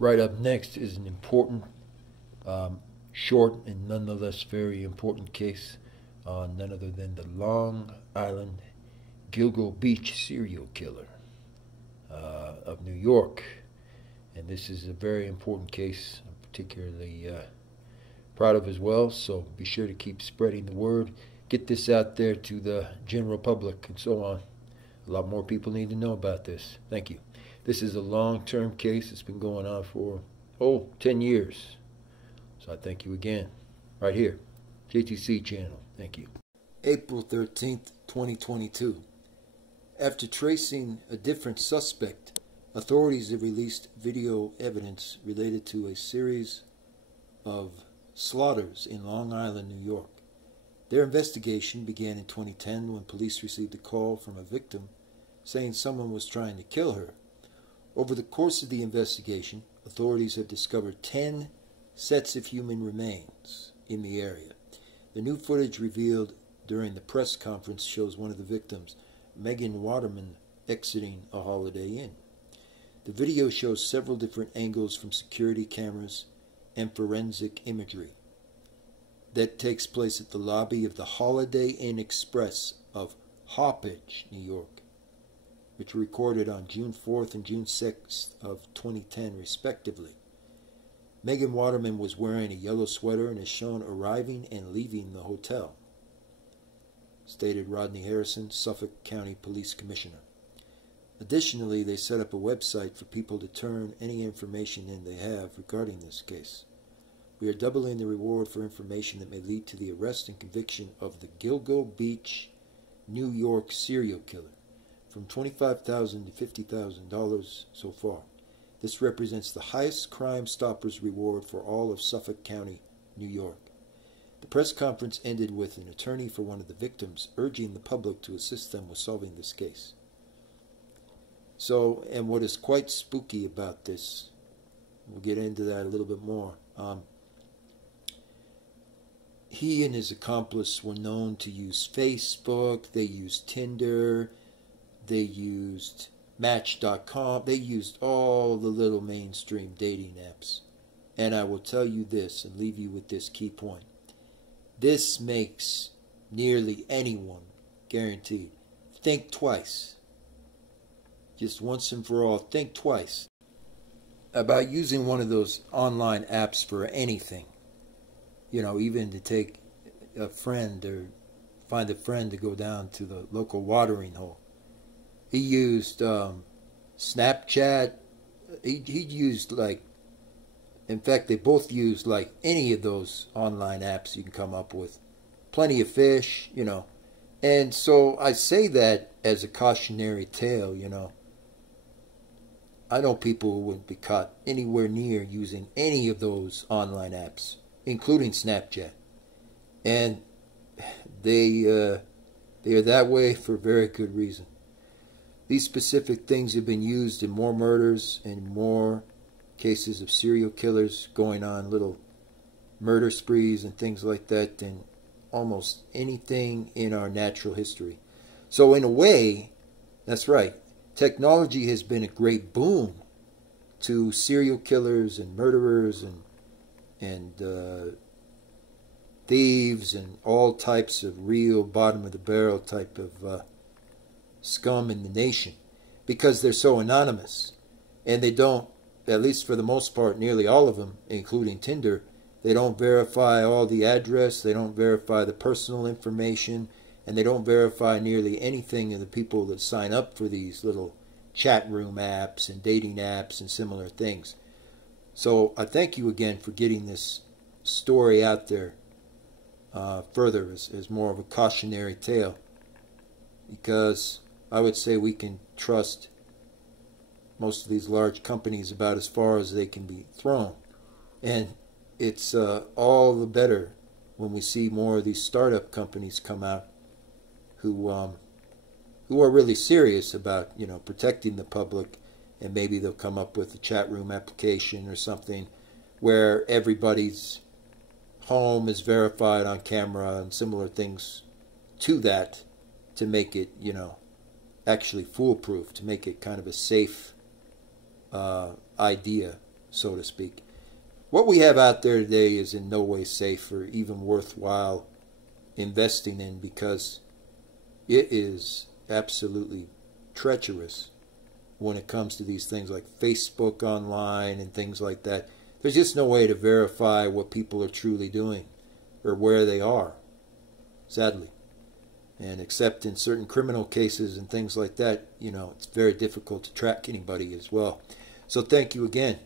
Right up next is an important, short and nonetheless very important case on none other than the Long Island Gilgo Beach serial killer of New York. And this is a very important case, I'm particularly proud of as well, so be sure to keep spreading the word. Get this out there to the general public and so on. A lot more people need to know about this. Thank you. This is a long-term case. It's been going on for, 10 years. So I thank you again. Right here, JTC channel. Thank you. April 13th, 2022. After tracing a different suspect, authorities have released video evidence related to a series of slaughters in Long Island, New York. Their investigation began in 2010 when police received a call from a victim saying someone was trying to kill her. Over the course of the investigation, authorities have discovered 10 sets of human remains in the area. The new footage revealed during the press conference shows one of the victims, Megan Waterman, exiting a Holiday Inn. The video shows several different angles from security cameras and forensic imagery that takes place at the lobby of the Holiday Inn Express of Hoppage, New York, which were recorded on June 4th and June 6th of 2010, respectively. Megan Waterman was wearing a yellow sweater and is shown arriving and leaving the hotel, stated Rodney Harrison, Suffolk County Police Commissioner. Additionally, they set up a website for people to turn any information in they have regarding this case. We are doubling the reward for information that may lead to the arrest and conviction of the Gilgo Beach, New York serial killer, from $25,000 to $50,000 so far. This represents the highest Crime Stoppers reward for all of Suffolk County, New York. The press conference ended with an attorney for one of the victims urging the public to assist them with solving this case. So, and what is quite spooky about this, we'll get into that a little bit more. He and his accomplice were known to use Facebook, they used Tinder, they used Match.com, they used all the little mainstream dating apps. And I will tell you this and leave you with this key point. This makes nearly anyone, guaranteed, think twice. Just once and for all, think twice about using one of those online apps for anything. You know, even to take a friend or find a friend to go down to the local watering hole. He used Snapchat. He used in fact, they both used like any of those online apps you can come up with. Plenty of Fish, you know. And so I say that as a cautionary tale, you know. I know people who wouldn't be caught anywhere near using any of those online apps, including Snapchat. And they are that way for very good reason. These specific things have been used in more murders and more cases of serial killers going on little murder sprees and things like that than almost anything in our natural history. So in a way, that's right, technology has been a great boon to serial killers and murderers and thieves and all types of real bottom of the barrel type of scum in the nation, because they're so anonymous and they don't, at least for the most part, nearly all of them, including Tinder, they don't verify all the address, they don't verify the personal information, and they don't verify nearly anything of the people that sign up for these little chat room apps and dating apps and similar things. So I thank you again for getting this story out there further as more of a cautionary tale, because I would say we can trust most of these large companies about as far as they can be thrown. And it's all the better when we see more of these startup companies come out who are really serious about, you know, protecting the public, and maybe they'll come up with a chat room application or something where everybody's home is verified on camera and similar things to that, to make it, you know, actually foolproof, to make it kind of a safe idea so to speak. What we have out there today is in no way safe or even worthwhile investing in, because it is absolutely treacherous when it comes to these things like Facebook online and things like that. There's just no way to verify what people are truly doing or where they are, sadly. And except in certain criminal cases and things like that, you know, it's very difficult to track anybody as well. So thank you again.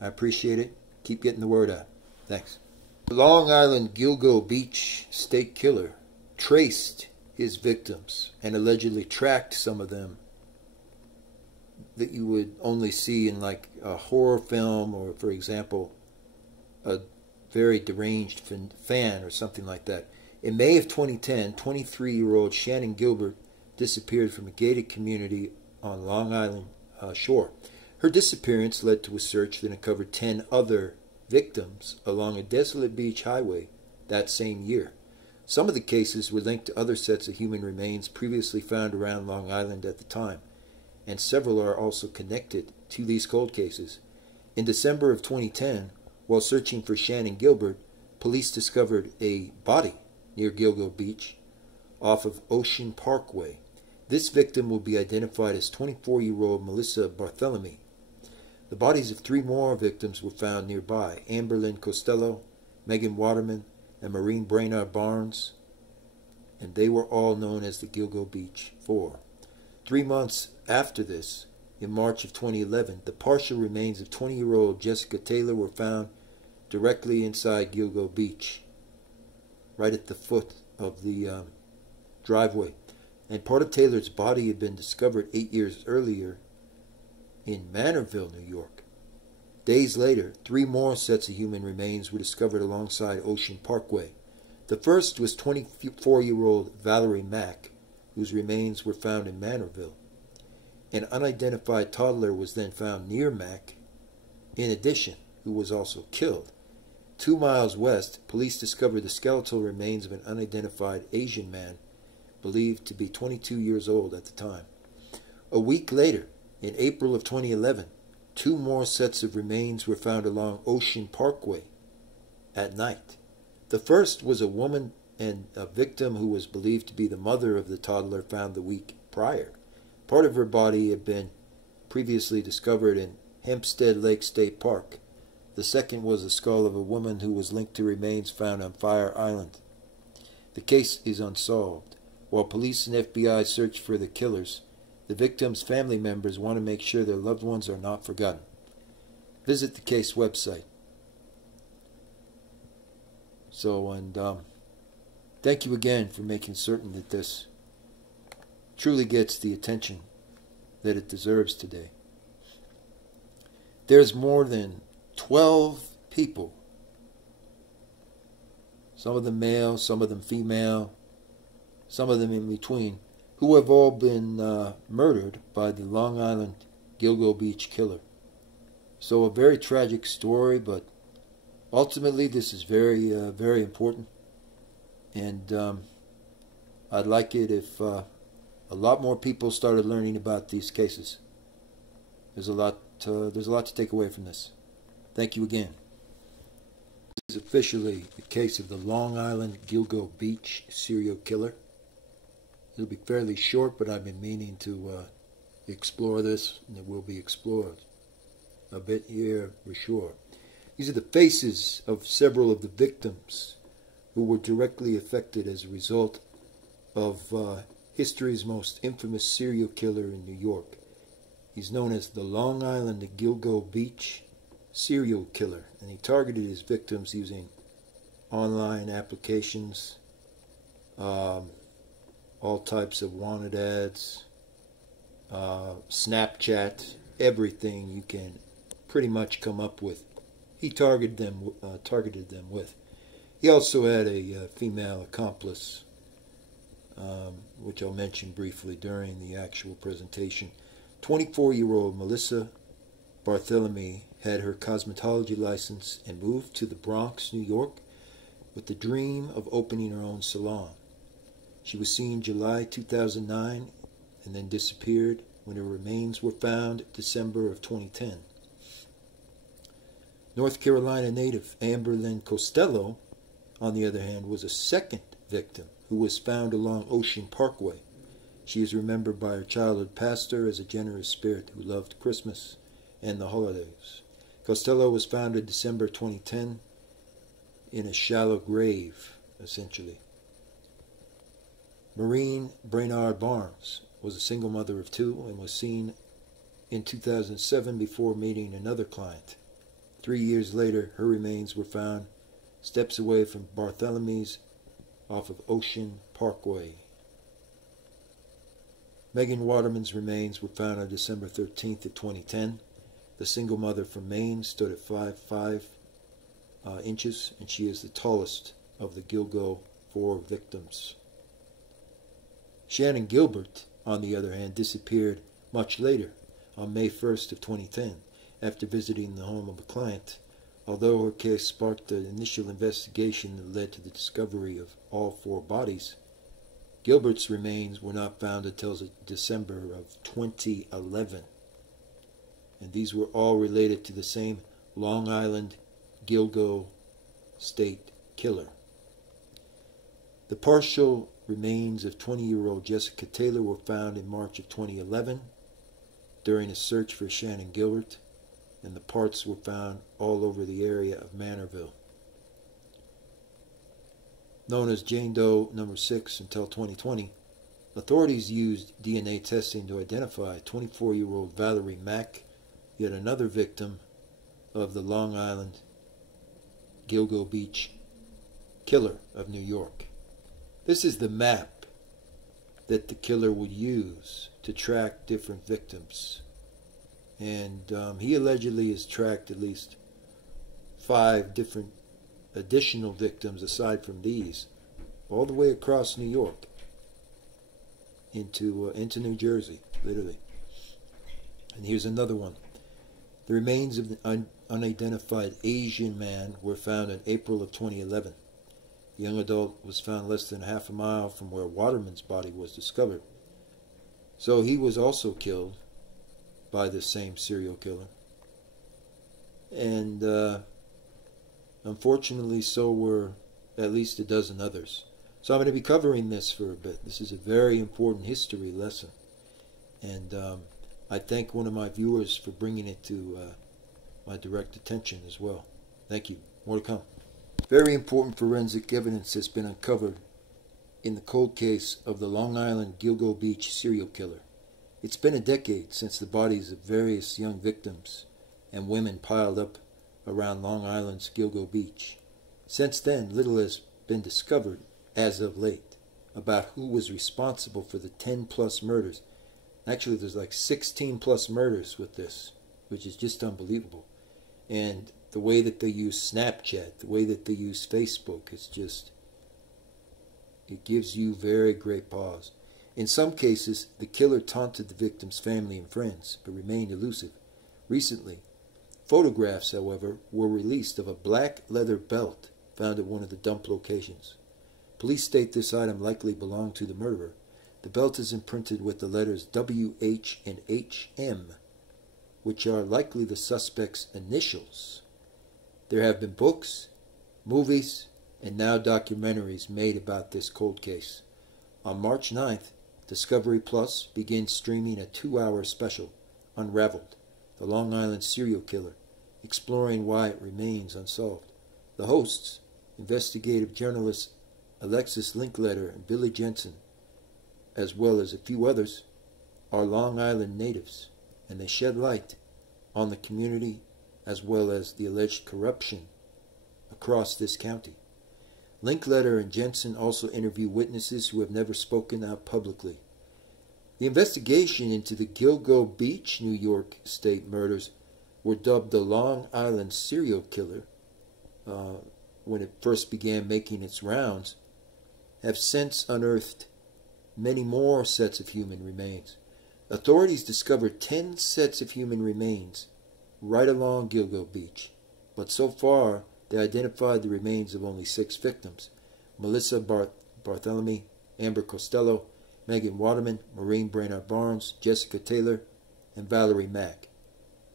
I appreciate it. Keep getting the word out. Thanks. The Long Island Gilgo Beach state killer traced his victims and allegedly tracked some of them that you would only see in like a horror film, or for example a very deranged fan or something like that. In May of 2010, 23-year-old Shannon Gilbert disappeared from a gated community on Long Island shore. Her disappearance led to a search that uncovered 10 other victims along a desolate beach highway that same year. Some of the cases were linked to other sets of human remains previously found around Long Island at the time, and several are also connected to these cold cases. In December of 2010, while searching for Shannon Gilbert, police discovered a body near Gilgo Beach off of Ocean Parkway. This victim will be identified as 24-year-old Melissa Barthelomy. The bodies of 3 more victims were found nearby: Lynn Costello, Megan Waterman, and Maureen Brainard Barnes, and they were all known as the Gilgo Beach Four. 3 months after this, in March of 2011, the partial remains of 20-year-old Jessica Taylor were found directly inside Gilgo Beach, right at the foot of the driveway. And part of Taylor's body had been discovered 8 years earlier in Manorville, New York. Days later, 3 more sets of human remains were discovered alongside Ocean Parkway. The first was 24-year-old Valerie Mack, whose remains were found in Manorville. An unidentified toddler was then found near Mack, in addition, who was also killed. 2 miles west, police discovered the skeletal remains of an unidentified Asian man, believed to be 22 years old at the time. A week later, in April of 2011, 2 more sets of remains were found along Ocean Parkway at night. The first was a woman and a victim who was believed to be the mother of the toddler found the week prior. Part of her body had been previously discovered in Hempstead Lake State Park. The second was the skull of a woman who was linked to remains found on Fire Island. The case is unsolved. While police and FBI search for the killers, the victims' family members want to make sure their loved ones are not forgotten. Visit the case website. Thank you again for making certain that this truly gets the attention that it deserves today. There's more than 12 people, some of them male, some of them female, some of them in between, who have all been murdered by the Long Island Gilgo Beach Killer. So a very tragic story, but ultimately this is very, very important. And I'd like it if a lot more people started learning about these cases. There's a lot to take away from this. Thank you again. This is officially the case of the Long Island Gilgo Beach serial killer. It'll be fairly short, but I've been meaning to explore this, and it will be explored a bit here for sure. These are the faces of several of the victims who were directly affected as a result of history's most infamous serial killer in New York. He's known as the Long Island Gilgo Beach serial killer, and he targeted his victims using online applications, all types of wanted ads, Snapchat, everything you can pretty much come up with. He targeted them with. He also had a female accomplice, which I'll mention briefly during the actual presentation. 24-year-old Melissa Barthelomy had her cosmetology license and moved to the Bronx, New York, with the dream of opening her own salon. She was seen July 2009 and then disappeared when her remains were found December of 2010. North Carolina native Lynn Costello, on the other hand, was a second victim who was found along Ocean Parkway. She is remembered by her childhood pastor as a generous spirit who loved Christmas and the holidays. Costello was found in December 2010 in a shallow grave, essentially. Maureen Brainard Barnes was a single mother of two and was seen in 2007 before meeting another client. 3 years later, her remains were found steps away from Barthelomy's off of Ocean Parkway. Megan Waterman's remains were found on December 13th of 2010. The single mother from Maine stood at 5'5" inches, and she is the tallest of the Gilgo 4 victims. Shannon Gilbert, on the other hand, disappeared much later, on May 1st of 2010, after visiting the home of a client. Although her case sparked an initial investigation that led to the discovery of all 4 bodies, Gilbert's remains were not found until December of 2011. And these were all related to the same Long Island Gilgo State killer. The partial remains of 20-year-old Jessica Taylor were found in March of 2011 during a search for Shannon Gilbert, and the parts were found all over the area of Manorville. Known as Jane Doe number 6 until 2020, authorities used DNA testing to identify 24-year-old Valerie Mack, yet another victim of the Long Island Gilgo Beach Killer of New York. This is the map that the killer would use to track different victims. And he allegedly has tracked at least 5 different additional victims aside from these, all the way across New York into New Jersey, literally. And here's another one. The remains of the unidentified Asian man were found in April of 2011. The young adult was found less than half a mile from where Waterman's body was discovered. So he was also killed by the same serial killer. And unfortunately, so were at least a dozen others. So I'm going to be covering this for a bit. This is a very important history lesson. And I thank one of my viewers for bringing it to my direct attention as well. Thank you. More to come. Very important forensic evidence has been uncovered in the cold case of the Long Island Gilgo Beach serial killer. It's been a decade since the bodies of various young victims and women piled up around Long Island's Gilgo Beach. Since then, little has been discovered as of late about who was responsible for the 10+ murders. Actually, there's like 16+ murders with this, which is just unbelievable. And the way that they use Snapchat, the way that they use Facebook, it's just, it gives you very great pause. In some cases, the killer taunted the victim's family and friends, but remained elusive. Recently, photographs, however, were released of a black leather belt found at one of the dump locations. Police state this item likely belonged to the murderer. The belt is imprinted with the letters WH and HM, which are likely the suspect's initials. There have been books, movies, and now documentaries made about this cold case. On March 9th, Discovery Plus begins streaming a 2-hour special, Unraveled, the Long Island Serial Killer, exploring why it remains unsolved. The hosts, investigative journalists Alexis Linkletter and Billy Jensen, as well as a few others, are Long Island natives, and they shed light on the community as well as the alleged corruption across this county. Linkletter and Jensen also interview witnesses who have never spoken out publicly. The investigation into the Gilgo Beach, New York State murders were dubbed the Long Island Serial Killer when it first began making its rounds, have since unearthed many more sets of human remains. Authorities discovered 10 sets of human remains right along Gilgo Beach, but so far they identified the remains of only 6 victims: Melissa Barthelomy, Amber Costello, Megan Waterman, Maureen Brainard Barnes, Jessica Taylor, and Valerie Mack.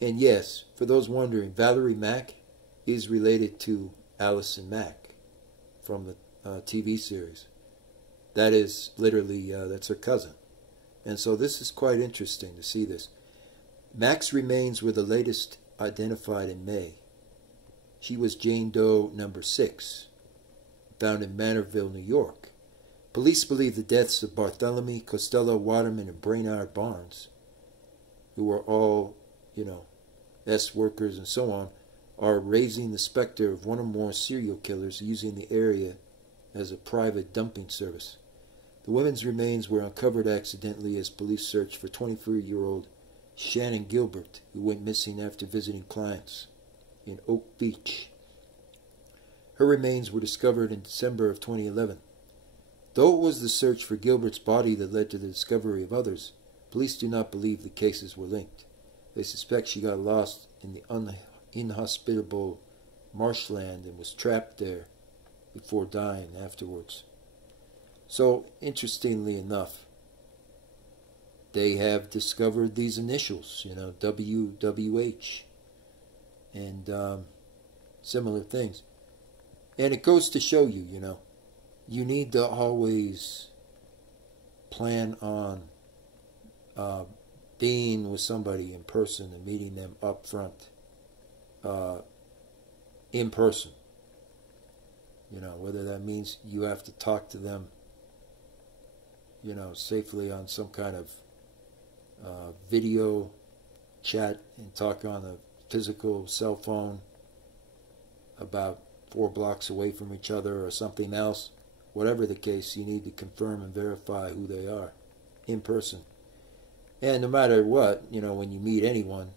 And yes, for those wondering, Valerie Mack is related to Allison Mack from the TV series. That is literally, that's her cousin. And so this is quite interesting to see this. Mack's remains were the latest identified in May. She was Jane Doe number 6, found in Manorville, New York. Police believe the deaths of Barthelomy, Costello, Waterman, and Brainard Barnes, who were all, S workers and so on, are raising the specter of one or more serial killers using the area as a private dumping service. The women's remains were uncovered accidentally as police searched for 24-year-old Shannon Gilbert, who went missing after visiting clients in Oak Beach. Her remains were discovered in December of 2011. Though it was the search for Gilbert's body that led to the discovery of others, police do not believe the cases were linked. They suspect she got lost in the inhospitable marshland and was trapped there before dying afterwards. So, interestingly enough, they have discovered these initials, WWH, and similar things. And it goes to show you, you need to always plan on being with somebody in person and meeting them up front, in person. Whether that means you have to talk to them, safely on some kind of video chat and talk on a physical cell phone about 4 blocks away from each other or something else. Whatever the case, you need to confirm and verify who they are in person. And no matter what, when you meet anyone,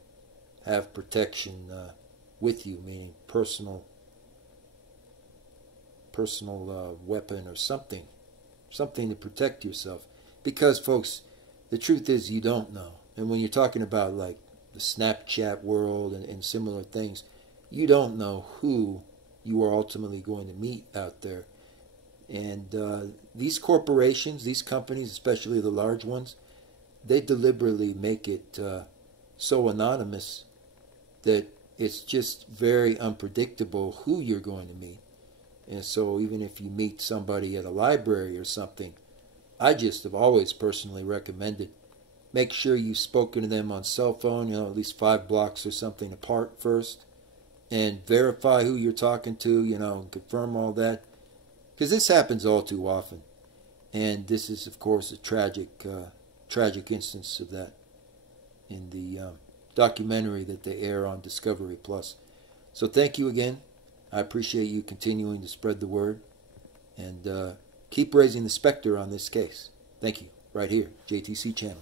have protection with you, meaning personal weapon or something to protect yourself. Because, folks, the truth is you don't know. And when you're talking about like the Snapchat world and similar things, you don't know who you are ultimately going to meet out there. And these corporations, these companies, especially the large ones, they deliberately make it so anonymous that it's just very unpredictable who you're going to meet. And so even if you meet somebody at a library or something, I just have always personally recommended make sure you've spoken to them on cell phone, at least 5 blocks or something apart first, and verify who you're talking to, and confirm all that. Because this happens all too often. And this is, of course, a tragic instance of that in the documentary that they air on Discovery Plus. So thank you again. I appreciate you continuing to spread the word. And keep raising the specter on this case. Thank you. Right here, JTC Channel.